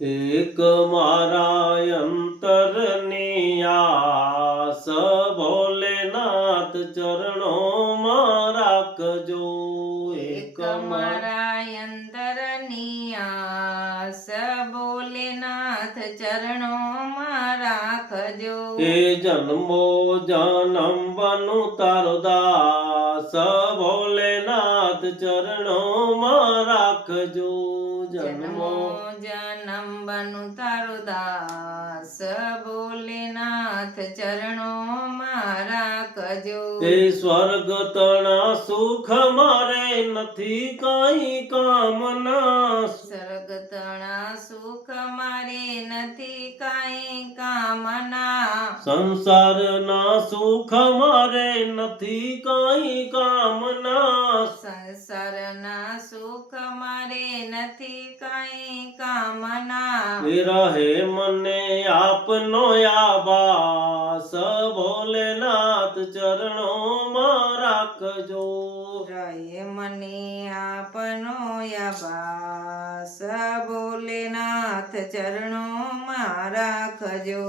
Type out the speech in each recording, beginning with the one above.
એક મારા અંતરની આસ ભોલેનાથ ચરણોમાં રાખજો. એક મારા અંતરની આસ ભોલેનાથ ચરણોમાં રાખજો. એ જન્મો જન્મ બનું તારો દાસ ભોલેનાથ ચરણોમાં રાખજો. જન્મો જન્મ બનું તારો દાસ ભોલેનાથ ચરણોમાં રાખજો. એ સ્વર્ગ તણા સુખ મારે નથી કાંઈ કામના. સ્વર્ગ તણા સુખ મારે નથી કાંઈ કામના. સંસારના સુખ મારે નથી કાંઈ કામના. સંસારના સુખ મારે નથી કાંઈ કામના. એ રહે મને આપનો આભાસ ભોલેનાથ ચરણોમાં રાખજો. રહે મને આપનો આભાસ ભોલેનાથ ચરણોમાં રાખજો.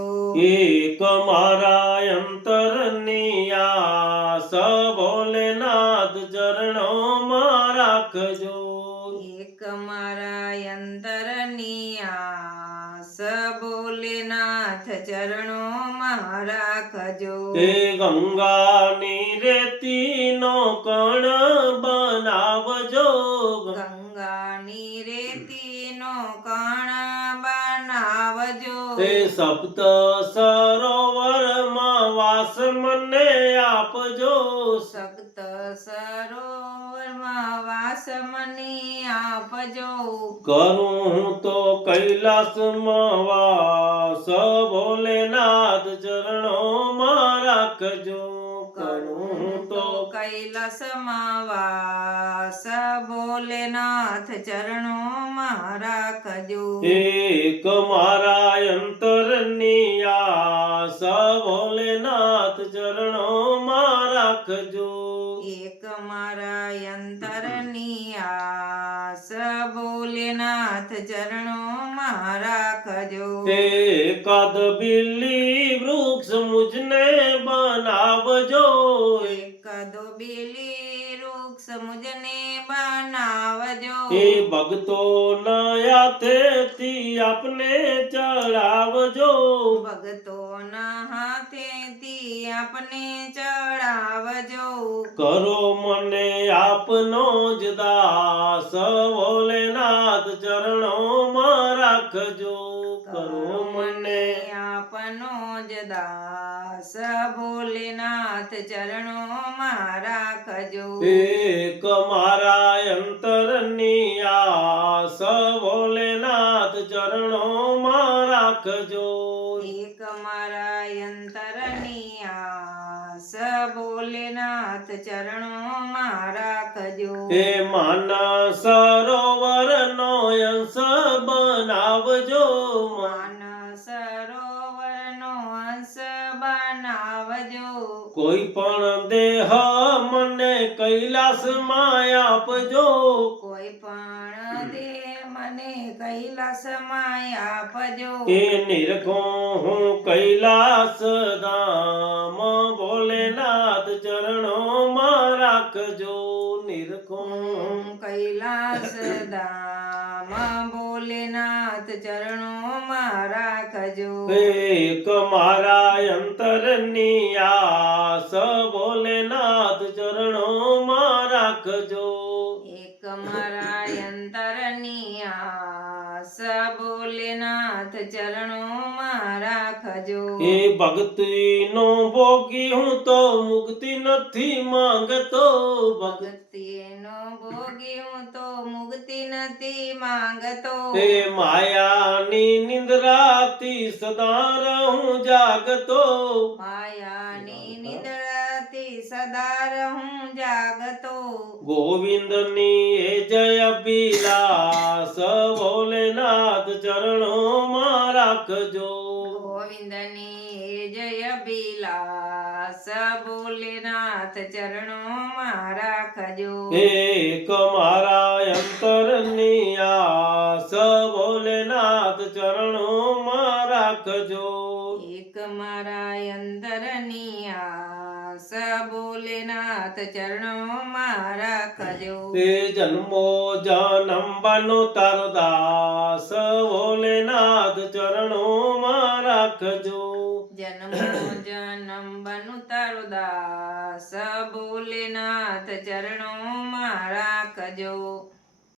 એક મારા અંતરની આસ ભોલેનાથ ચરણોમાં રાખજો. એક મારા અંતરની આસ ભોલેનાથ ચરણોમાં રાખજો. એ ગંગાની રેતીનો કણ બનાવજો. ગંગાની રેતીનો કણ બનાવજો. એ સપ્ત સરોવરમાં વાસ મને આપજો. સપ્ત સરોવરમાં વાસ મને આપજો. કરું તો કૈલાસમાં વાસ ભોલેનાથ ચરણોમાં રાખજો. કરું તો કૈલાસમાં વાસ ભોલેનાથ ચરણોમાં રાખજો. એક મારા અંતરની આસ ભોલેનાથ ચરણોમાં રાખજો. એક મારા અંતરની આસ ભોલેનાથ ચરણોમાં રાખજો. એકાદ બિલ્લી વૃક્ષ મુજને બનાવજો. એકાદો બેલી વૃક્ષ મુજને બનાવજો. એ ભક્તો હાથેથી આપને ચડાવજો. ભક્તોના હાથેથી આપને ચડાવજો. કરો મને આપનો જ દાસ ભોલેનાથ ચરણોમાં રાખજો. કરો મને આપનો જ દાસ ભોલેનાથ ચરણોમાં રાખજો. એક મારા અંતરની આસ ભોલેનાથ ચરણોમાં રાખજો. એક મારા અંતરની આસ ભોલેનાથ ચરણોમાં રાખજો. એ માનસ સરોવરનો અંશ બનાવજો. માનસ સરોવરનો અંશ બનાવજો. કોઈ પણ દેહ મને કૈલાસમાં આપજો. કોઈ પણ દેહ મને કૈલાસમાં આપજો. એ નિરખો હું કૈલાસ ધામ ભોલેનાથ ચરણોમાં રાખજો. નિરખો કૈલાસ ધામ ભોલેનાથ ચરણોમાં રાખજો. એક મારા અંતરની આસ ભોલેનાથ ચરણોમાં રાખજો. એક મારા અંતરની આસ ભોલેનાથ ચરણોમાં રાખજો. એ ભક્તિનો ભોગી હું તો મુક્તિ નથી માંગતો. ભક્તિનો ભોગી હું તો મુક્તિ નથી માંગતો. એ માયાની નિંદ્રાથી સદા રહું જાગતો. માયાની નિદ્રાથી સદા રહું જાગતો. ગોવિંદની એ જય અભિલાષ ભોલેનાથ ચરણોમાં રાખજો. ગોવિંદની જય બિલાસ ભોલેનાથ ચરણોમાં રાખજો. એક મારા અંતરની આસ ભોલેનાથ ચરણોમાં રાખજો. એક મારા અંતરની આસ ભોલેનાથ ચરણોમાં રાખજો. તે જન્મો જન્મ બનો તારો દાસ ભોલેનાથ ચરણોમાં રાખજો. જન્મો જન્મ બનું તારો દાસ ભોલેનાથ ચરણોમાં રાખજો.